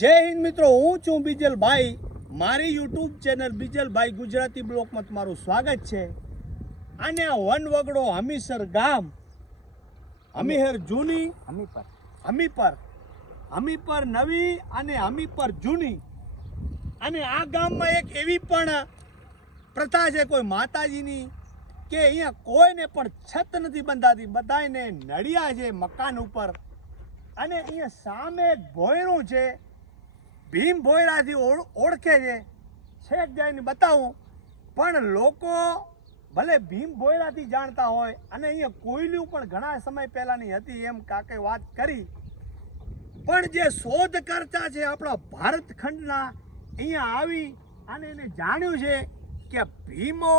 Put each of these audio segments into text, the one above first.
જય હિન્દ મિત્રો હું છું બીજલભાઈ. મારી યુટ્યુબ ચેનલ બીજલભાઈ ગુજરાતી બ્લોકમાં તમારું સ્વાગત છે. અને આ વનવગડો હમીસર ગામ હમીહર જૂની હમીપર. હમીપર હમીપર નવી અને હમીપર જૂની. અને આ ગામમાં એક એવી પણ પ્રથા છે કોઈ માતાજીની કે અહીંયા કોઈને પણ છત નથી બંધાતી. બધાને નડિયા છે મકાન ઉપર. અને અહીંયા સામે એક ભોયરું છે. ભીમ ભોયરાથી ઓળખે છે. છેક જઈને બતાવું. પણ લોકો ભલે ભીમ ભોયરાથી જાણતા હોય અને અહીંયા કોયલું પણ ઘણા સમય પહેલાંની હતી એમ કાકે વાત કરી. પણ જે શોધ કરતા છે આપણા ભારત ખંડના અહીંયા આવી અને એને જાણ્યું છે કે ભીમો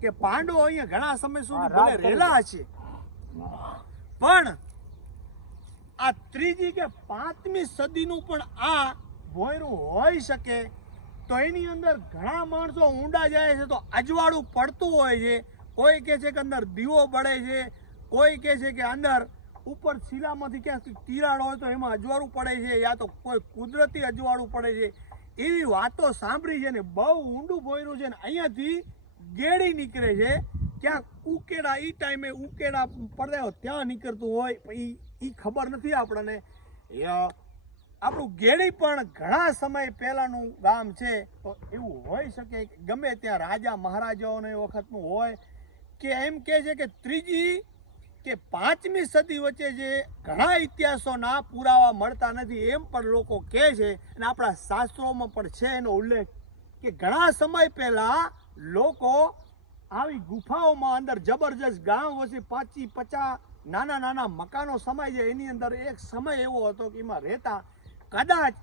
કે પાંડવો અહીંયા ઘણા સમય સુધી ભલે રહેલા છે. પણ આ ત્રીજી કે પાંચમી સદીનું પણ આ ભોયરું હોઈ શકે, તો એની અંદર ઘણા માણસો ઊંડા જાય છે, તો અજવાળું પડતું હોય છે. કોઈ કહે છે કે અંદર દીવો પડે છે, કોઈ કહે છે કે અંદર ઉપર શિલામાંથી ક્યાંક તિરાડ હોય તો એમાં અજવાળું પડે છે, યા તો કોઈ કુદરતી અજવાળું પડે છે. એવી વાતો સાંભળી છે ને બહુ ઊંડું ભોયરું છે ને અહીંયાથી ગેડી નીકળે છે. ક્યાંક ઉકેડા એ ટાઈમે ઉકેડા પડે ત્યાં નીકળતું હોય એ ખબર નથી આપણને. આપણું ગેડી પણ ઘણા સમય પહેલાનું ગામ છે. તો એવું હોઈ શકે કે ગમે ત્યાં રાજા મહારાજાઓને એ વખતનું હોય કે એમ કહે છે કે ત્રીજી કે પાંચમી સદી વચ્ચે જે ઘણા ઇતિહાસોના પુરાવા મળતા નથી એમ પણ લોકો કહે છે. અને આપણા શાસ્ત્રોમાં પણ છે એનો ઉલ્લેખ કે ઘણા સમય પહેલાં લોકો આવી ગુફાઓમાં અંદર જબરજસ્ત ગામ વચ્ચે પાંચી પચાસ નાના નાના મકાનો સમાય છે એની અંદર એક સમય એવો હતો કે એમાં રહેતા કદાચ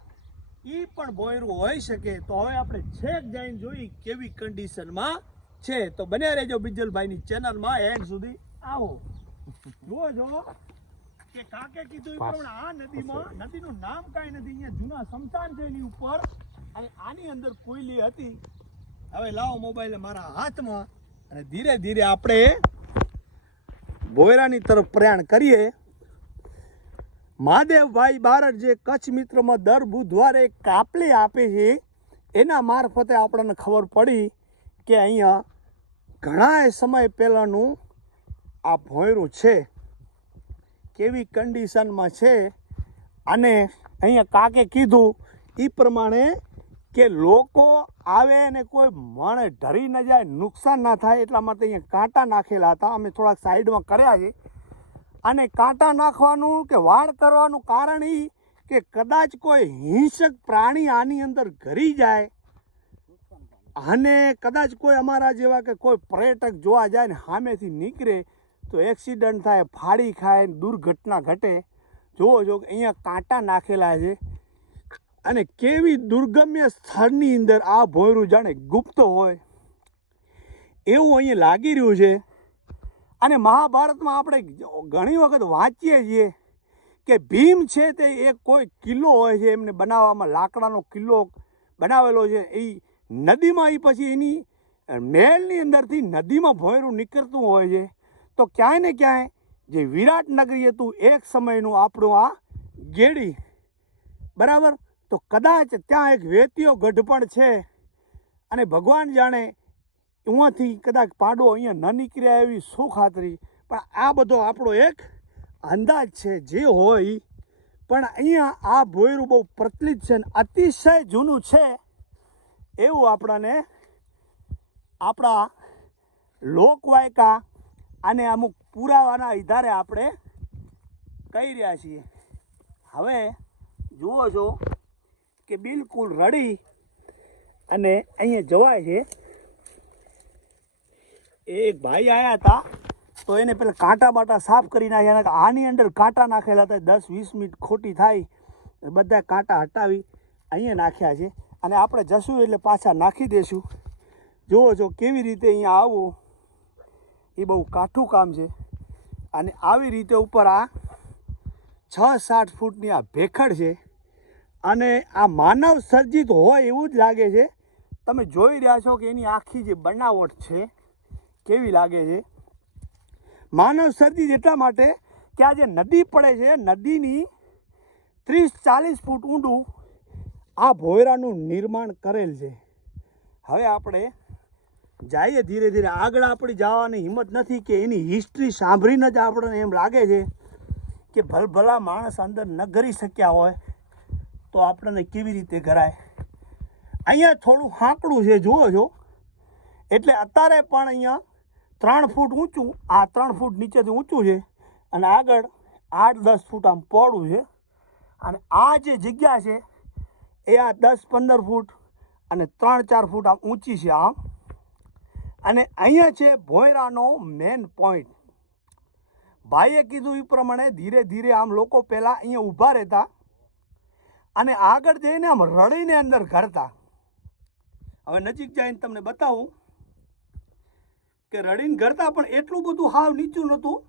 એ પણ ભોયરું હોઈ શકે તો હવે આપણે છેક જઈને જોઈ કેવી કન્ડિશનમાં છે. તો બન્યા રહેજો બિજલભાઈની ચેનલમાં એન્ડ સુધી આવો. જુઓ જો કે કાકે કીધું એ પ્રમાણે આ નદીમાં નદીનું નામ કાંઈ નથી અહીંયા જૂના સમશાન છે એની ઉપર. અને આની અંદર કોયલી હતી. હવે લાવો મોબાઈલ મારા હાથમાં. અને ધીરે ધીરે આપણે ભોયરાની તરફ પ્રયાણ કરીએ. મહાદેવભાઈ બારડ જે કચ્છ મિત્રમાં દર બુધવારે કાપલી આપે છે, એના મારફતે આપણને ખબર પડી કે અહીંયા ઘણા સમય પહેલાંનું આ ભોયરું છે, કેવી કન્ડિશનમાં છે, અને અહીંયા કાકે કીધું એ પ્રમાણે કે લોકો આવે અને કોઈ મણે ઢરી ન જાય, નુકસાન ના થાય એટલા માટે અહીંયા કાંટા નાખેલા હતા. અમે થોડાક સાઈડમાં કર્યા છે. અને કાંટા નાખવાનું કે વાળ કરવાનું કારણ એ કે કદાચ કોઈ હિંસક પ્રાણી આની અંદર ઘરી જાય. અને કદાચ કોઈ અમારા જેવા કે કોઈ પર્યટક જોવા જાય ને સામેથી નીકળે, તો એક્સિડન્ટ થાય, ફાડી ખાય દુર્ઘટના ઘટે. જુઓ જો અહીંયા કાંટા નાખેલા છે. અને કેવી દુર્ગમ્ય સ્થળની અંદર આ ભોયરું જાણે ગુપ્ત હોય. એવું અહીંયા લાગી રહ્યું છે. અને મહાભારતમાં આપણે ઘણી વખત વાંચીએ છીએ કે ભીમ છે તે એક કોઈ કિલ્લો હોય છે, એમને બનાવવામાં લાકડાનો કિલ્લો બનાવેલો છે. એ નદીમાં, એ પછી એની મહેલની અંદરથી નદીમાં ભોયરું નીકળતું હોય છે. તો ક્યાંય ને ક્યાંય જે વિરાટનગરી હતું, એક સમયનું આપણું આ ગેડી. બરાબર? તો કદાચ ત્યાં એક વેતીયો ગઢ પણ છે અને ભગવાન જાણે ઉવાથી કદાચ પાડો અહીંયા ન નીકળ્યા એવી શું ખાતરી પણ આ બધો આપણો એક અંદાજ છે, જે હોય. પણ અહીંયા આ ભોયરું બહુ પ્રચલિત છે અને અતિશય જૂનું છે એવું આપણને આપણા લોકવાયકા અને અમુક પુરાવાના આધારે આપણે કહી રહ્યા છીએ. હવે જુઓ છો કે બિલકુલ રડી અને અહીંયા જવાય છે. એક ભાઈ આવ્યા હતા, તો એને પેલા કાંટા બાટા સાફ કરી નાખ્યા આની અંદર કાંટા નાખેલા હતા, દસ વીસ મિનિટ ખોટી થાય બધા કાંટા હટાવી અહીંયા નાખ્યા છે. અને આપણે જશું એટલે પાછા નાખી દઈશું જુઓ જો કેવી રીતે અહીંયા આવવું એ બહુ કાઠું કામ છે. અને આવી રીતે ઉપર આ છ સાઠ ફૂટની આ ભેખડ છે. અને આ માનવ સર્જિત હોય એવું જ લાગે છે. તમે જોઈ રહ્યા છો કે એની આખી જે બનાવટ છે કેવી લાગે છે? માનવ સર્જિત એટલા માટે કે આ જે નદી પડે છે, નદીની ત્રીસ ચાલીસ ફૂટ ઊંડું આ ભોયરાનું નિર્માણ કરેલ છે. હવે આપણે જઈએ ધીરે ધીરે. આગળ આપણી જવાની હિંમત નથી કે એની હિસ્ટ્રી સાંભળીને જ આપણને એમ લાગે છે કે ભલભલા માણસ અંદર ન કરી શક્યા હોય તો આપણને કેવી રીતે કરાય અહીંયા થોડું હાંકડું છે, જુઓ છો. એટલે અત્યારે પણ અહીંયા ત્રણ ફૂટ ઊંચું, આ ત્રણ ફૂટ નીચેથી ઊંચું છે અને આગળ આઠ દસ ફૂટ આમ પહોળું છે. અને આ જે જગ્યા છે, એ આ દસ પંદર ફૂટ અને ત્રણ ચાર ફૂટ આમ ઊંચી છે આમ. અને અહીંયા છે ભોયરાનો મેન પોઈન્ટ ભાઈએ કીધું એ પ્રમાણે ધીરે ધીરે આમ લોકો પહેલાં અહીંયા ઊભા રહેતા અને આગળ જઈને આમ રડીને અંદર ઘરતા. હવે નજીક જઈને તમને બતાવું. કે રડીને ઘરતા પણ એટલું બધું હાવ નીચું નહોતું.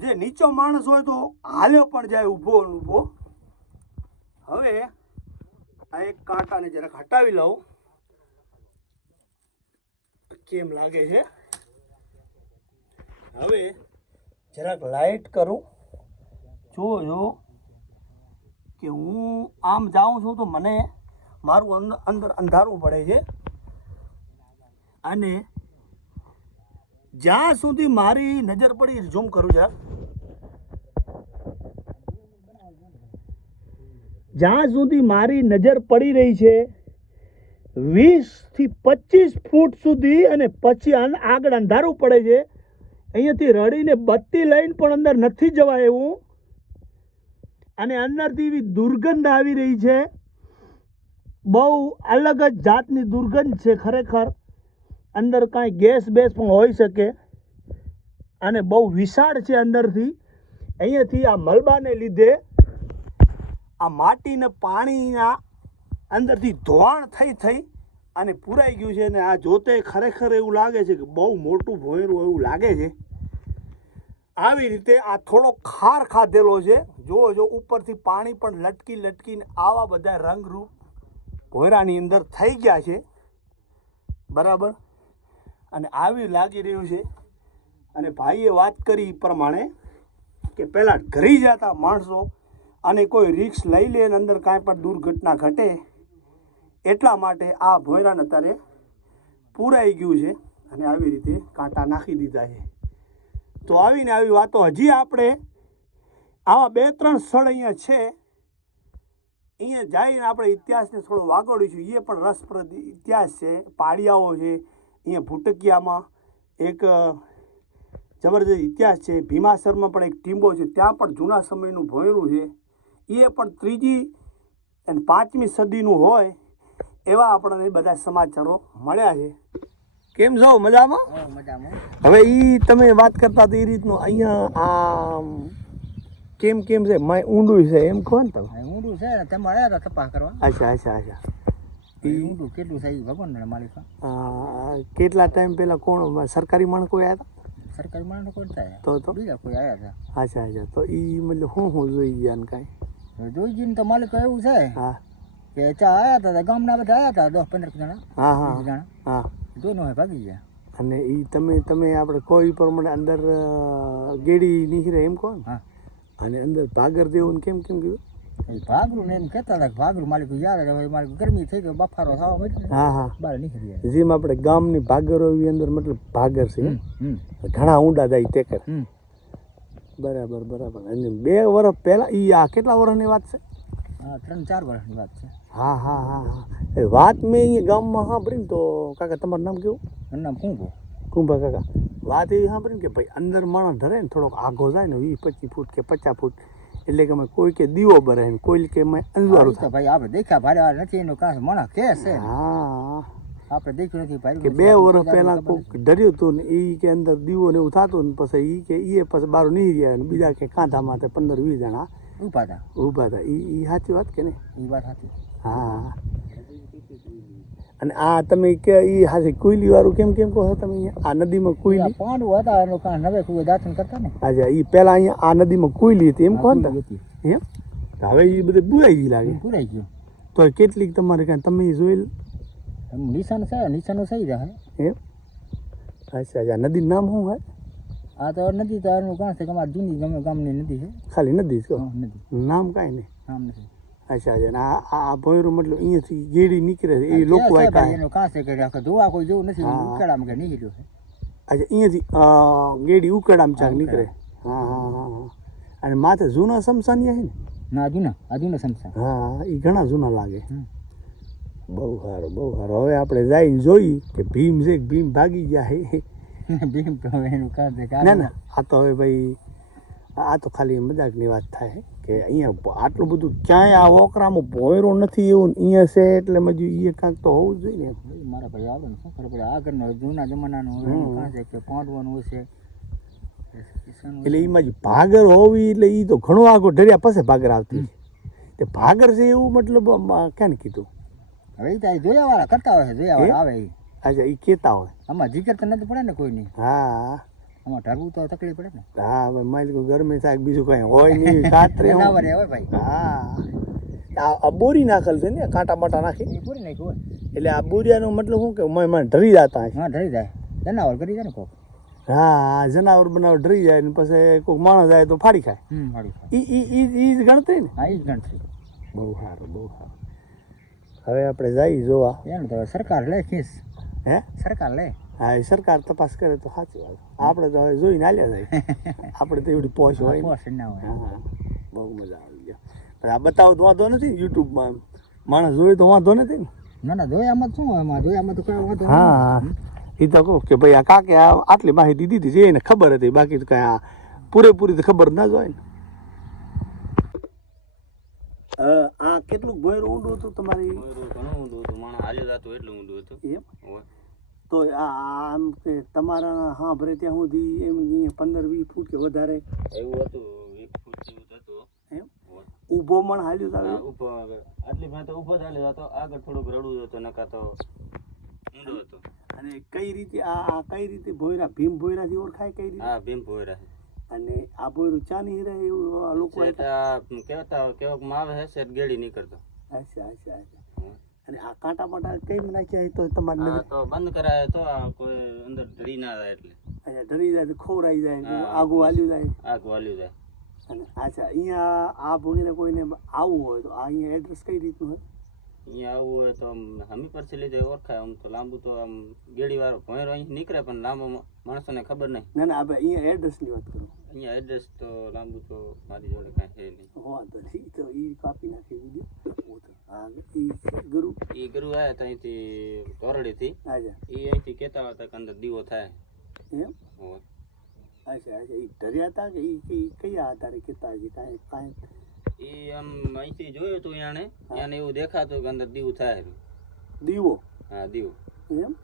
જે નીચો માણસ હોય તો હાલ્યો પણ જાય ઊભો ઊભો. હવે આ એક કાંટાને જરાક હટાવી લઉં. કેમ લાગે છે? હવે જરાક લાઈટ કરું. જો જો કે હું આમ જાઉં છું તો મને મારું અંદ- અંદર અંધારું પડે છે. અને જ્યાં સુધી મારી નજર પડી, ઝૂમ કરું જરાક જ્યાં સુધી મારી નજર પડી રહી છે વીસથી પચીસ ફૂટ સુધી અને પછી આગળ અંધારું પડે છે, અહીંયાથી રડીને બત્તી લઈને પણ અંદર નથી જવાય એવું. અને અંદરથી એવી દુર્ગંધ આવી રહી છે. બહુ અલગ જ જાતની દુર્ગંધ છે ખરેખર. અંદર કાંઈ ગેસ બેસ પણ હોઈ શકે. અને બહુ વિશાળ છે અંદરથી. અહીંયાથી આ મલબાને લીધે આ માટીને પાણીના અંદરથી ધોવાણ થઈ થઈ અને પૂરાઈ ગયું છે અને આ જોતે ખરેખર એવું લાગે છે કે બહુ મોટું ભોયરું એવું લાગે છે. આવી રીતે આ થોડો ખાર ખાધેલો છે. જુઓ, જો ઉપરથી પાણી પણ લટકી લટકીને આવા બધા રંગરૂપ ભોયરાની અંદર થઈ ગયા છે. બરાબર? અને આવી લાગી રહ્યું છે. અને ભાઈએ વાત કરી પ્રમાણે કે પહેલાં ઘરી જતા માણસો અને કોઈ રિક્સ લઈ લે અંદર કાંઈ પણ દુર્ઘટના ઘટે એટલા માટે આ ભોયરાને અત્યારે પૂરાઈ ગયું છે અને આવી રીતે કાંટા નાખી દીધા છે. તો આવીને આવી વાતો હજી આપણે આવા બે ત્રણ સ્થળ અહીંયા છે. અહીંયા જઈને આપણે ઇતિહાસને થોડો વાગોડીશું એ પણ રસપ્રદ ઇતિહાસ છે. પાડિયાઓ છે. અહીંયા ભૂટકિયામાં એક જબરજસ્ત ઇતિહાસ છે. ભીમાસરમાં પણ એક ટીંબો છે. ત્યાં પણ જૂના સમયનું ભોયરું છે. એ પણ ત્રીજી અને પાંચમી સદીનું હોય એવા આપણને બધા સમાચારો મળ્યા છે. કેમ છો? મજામાં? મજામાં. હવે એ તમે વાત કરતા હતા એ રીતનું અહીંયા આ કેમ કેમ છે? માય ઊંડું છે એમ કહો ને તમે. ઊંડું છે. તમે આવ્યા હતા તપાસ કરવા? અચ્છા અચ્છા અચ્છા. ઊંડું કેટલું એ ભગવાન ના માલિક કેટલા ટાઈમ પહેલાં કોણ સરકારી માણસો આવ્યા હતા? સરકારી માણસો કરતા હતા તો તો. બીજા કોઈ આવ્યા હતા? અચ્છા અચ્છા. તો ઈ મતલબ હું હું જોઈ ગયા ને કાંઈ? જોઈ ગયું તો માલિક એવું છે? હા. કે ચા આવ્યા હતા ગામના બધા આવ્યા હતા દસ પંદર જણા? હા હા જણા? હા. જો હવે ભાગી ગયા. અને ઈ તમે તમે આપણે કોઈ પ્રમાણે અંદર ગેડી નીકળે એમ કોણ? હા. અને અંદર ભાગર દેવું કેમ કેમ કીધું એ ભાગરું ને એમ કહેતા હતા ભાગરું માલિક યાર હવે માલિક ગરમી થઈ ગઈ બફારો થવા માંડ્યો. હા હા. બહાર નીકળી જેમ આપણે ગામની ભાગરો એવી અંદર મતલબ ભાગર છે ઘણા ઊંડા જાય તે કરે. બરાબર બરાબર. અને બે વર્ષ પહેલા ઈ આ કેટલા વર્ષની વાત છે? હા ત્રણ ચાર વર્ષની વાત છે. હા હા હા હા. એ વાત મેં અહીંયા ગામમાં સાંભળી ને તો કાકા તમારું નામ કેવું? એનું નામ કુંભો. કુંભા કાકા. વાત એવી સાંભળી ને કે ભાઈ અંદર માણસ ધરે ને થોડોક આઘો જાય ને વીસ પચીસ ફૂટ કે પચાસ ફૂટ એટલે કે અમે કોઈ કે દીવો બરે ને કોઈ કે અમે અંધારું તો ભાઈ આપણે દેખ્યા ભારે વાર નથી એનું કાંઈ મણા કે છે થાય હા. આપણે દેખ્યું નથી ભાઈ કે બે વર્ષ પહેલા કોઈક ડર્યું હતું ને એ કે અંદર દીવો ને એવું થતું ને પછી ઈ કે એ પછી બાર નહીં રહ્યા ને બીજા કે કાંધા માથે પંદર વીસ જણા ઊભા હતા ઊભા હતા એ એ સાચી વાત કે નહીં? એ વાત હતી હા. અને આ તમે કે એ હાથે કોયલી વાળું કેમ કેમ કહો તમે આ નદીમાં કોયલી? પાંડુ હતા એનો કાં નવે કુએ દાતન કરતા ને. અચ્છા એ પહેલા અહીંયા આ નદીમાં કોયલી હતી એમ કહો ને. એમ? હવે એ બધે બુરાઈ ગઈ લાગે બુરાઈ ગયું. તો કેટલીક તમારે કાંઈ તમે જોઈ નિશાન છે નિશાનો સહી રહે એમ? અચ્છા અચ્છા નદીનું નામ શું હોય? આ તો નદી તો એનું કાં છે કે અમારી જૂની ગમે ગામની નદી છે. ખાલી નદી છે નદી. નામ કાંઈ નહીં. નામ નથી. અચ્છા આ આ- ભોયરું મતલબ અહીંયાથી ગેડી નીકળે છે. એ લોકો એનું કાંસે કે આખા ધોવા કોઈ જેવું નથી. ઉકેડામાં કે નીકળ્યું છે. અચ્છા અહીંયાથી ગેડી ઉકળામ ચાક નીકળે. હા હા હા અને માથે જૂના સમસાન છે ને? ના જૂના. આ જૂના સમસાન સમસા હા. એ ઘણા જૂના લાગે. બહુ સારું બહુ સારું. હવે આપણે જઈને જોઈ કે ભીમ છે કે ભીમ ભાગી ગયા ભીમ તો હવે એનું કાંઈ ના ના. આ તો હવે ભાઈ આ તો ખાલી મજાકની વાત થાય કે અહીંયા આટલું બધું ક્યાંય આ ઓકરામાં ભોયરો નથી એવું અહીંયા છે એટલે મજુ એ કાંઈક તો હોવું જોઈએ ને. મારા ભાઈ આવે ને શું ખબર પડે? આગળનો જૂના જમાનાનું છે કે પાંડવાનું કિસાન એટલે એમાં જ ભાગર હોવી એટલે એ તો ઘણો આગળ ઢર્યા પછી ભાગર આવતી તે ભાગર છે એવું મતલબ ક્યાં કીધું? હવે તો જોયા વાળા કરતા હોય જોયા વાળા આવે એ અચ્છા એ કહેતા હોય. આમાં જીગર તો નથી પડે ને કોઈ નહીં હા. આમાં ઢરવું તો તકલીફ પડે ને. હા હવે માલિકો ગરમી થાય બીજું કઈ હોય નહીં કાતરે ના હોય. ભાઈ. હા. આ બોરી નાખેલ છે ને કાંટા બાટા નાખી? એ પૂરી નાખ્યું હોય. એટલે આ બોરિયાનો મતલબ શું કે મને ડરી જતા હા ઢરી જાય. જનાવર કરી જાય ને કોક. હા જનાવર બનાવર ડરી જાય ને પછી કોઈ માણસ જાય તો ફાડી ખાય. ઈ ઈ ઈ ઈ જ ગણતરી ને? હા ઈ જ ગણતરી. બહુ સારું બહુ સારું. હવે આપણે જઈ જોવા. એમ તો સરકાર લે ખીસ હે? સરકાર લે. હા એ સરકાર તપાસ કરે તો સાચી વાત. આપણે તો હવે જોઈને હાલ્યા જાય. આપણે તો એવડી પોશ હોય. ને. ના હોય. બહુ મજા આવી ગયા. આ બતાવો તો વાંધો નથી યુટ્યુબમાં. માણસ જોવે તો વાંધો નથી ને? ના ના જોયામાં શું હોય? એમાં જોયામાં તો કઈ વાંધો હા એ તો કહું કે ભાઈ આ કાકે આ આટલી માહિતી દીધી છે એને ખબર હતી. બાકી તો કાંઈ આ પૂરેપૂરી તો ખબર ના જ હોય ને. આ કેટલું ભોયરું ઊંડું હતું તમારી? મોયરું ઘણું ઊંડું હતું માણસ હાલ્યો જતો એટલું ઊંડું હતું. એમ? હોય. તો આમ કે તમારા હા ભરે ત્યાં સુધી એમ પંદર વીસ ફૂટ કે વધારે એવું હતું એક ફૂટ જેવું હતું. એમ? ઊભો પણ હાલ્યું હતું ઊભો આટલી ભાઈ તો ઊભો ચાલ્યો હાલ્યો હતો. આગળ થોડુંક રડવું હતો નકા તો ઊંડો હતો. અને કઈ રીતે આ આ કઈ રીતે ભોયરા ભીમ ભોયરાથી ઓળખાય કઈ રીતે? હા ભીમ ભોયરા. અને આ ભોયરું ચાની રહે એવું લોકો કહેતા કેવા કેવતા હશે માં આવે ગેડી નીકળતો. અચ્છા અચ્છા અચ્છા. અને આ કાંટા માટા કેમ નાખ્યા તો તમારે તો બંધ કરાય તો આ કોઈ અંદર ઢળી ના જાય એટલે. અચ્છા ઢળી જાય તો ખોવરાઈ જાય હા. આગું હાલ્યું જાય. આગું હાલ્યું જાય. અને અચ્છા અહીંયા આ ભોગીને કોઈને આવવું હોય તો આ અહીંયા એડ્રેસ કઈ રીતનું હોય? અહીંયા આવવું હોય તો આમ હમી પરથી લીધે ઓળખાય. આમ તો લાંબુ તો આમ ગેડી વાળો ભોયરો અહીં નીકળે પણ લાંબો માણસોને ખબર નહીં. ના ના આપણે અહીંયા એડ્રેસની વાત કરો. અહીંયા એડ્રેસ તો લાંબુ તો મારી જોડે કાંઈ છે નહીં. વાંધો તો ઈ તો એ કાપી નાખી દીધું. હા ગુરુ? એ ગુરુ આવ્યા હતા અહીંથી તોરડીથી એ અહીંથી કહેતા હતા કે અંદર દીવો થાય. એમ. અચ્છા અચ્છા એ ડર્યા હતા કે એ કયા આધારે કહેતા હજી કાંઈ કાંઈ? એ આમ અહીંથી જોયું હતું એણે એને એવું દેખાતું કે અંદર દીવું થાય દીવો? હા દીવો. એમ.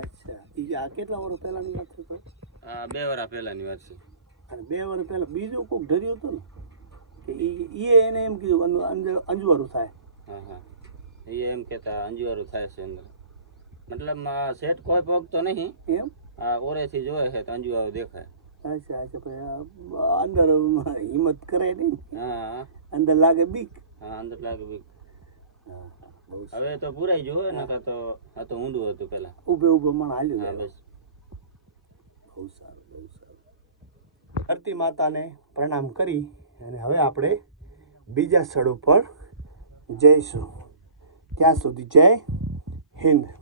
અચ્છા એ આ કેટલા વર્ષ પહેલાંની વાત છે તો? આ બે વર્ષ પહેલાની વાત છે. અને બે વર્ષ પહેલાં બીજું કોઈક ડર્યો હતું ને? કે એ એને એમ કીધું અંજવારું થાય. હા હા. એ એમ કહેતા અંજવારું થાય છે અંદર. મતલબ સેટ કોઈ પગતો નહીં. એમ? આ ઓરેથી જોવે છે તો અંજવારું દેખાય. અચ્છા અચ્છા. પછી અંદર હિંમત કરે નહીં. હા. અંદર લાગે બીક. હા અંદર લાગે બીક. હવે તો પુરાઈ જોવે ને કાં તો આ તો ઊંડું હતું પેલા ઊભે ઊભે મણ હાલ્યું હા બસ. બહુ સારું બહુ સારું. ધરતી માતાને પ્રણામ કરી. અને હવે આપણે બીજા સ્થળ ઉપર જઈશું. ત્યાં સુધી જય હિન્દ.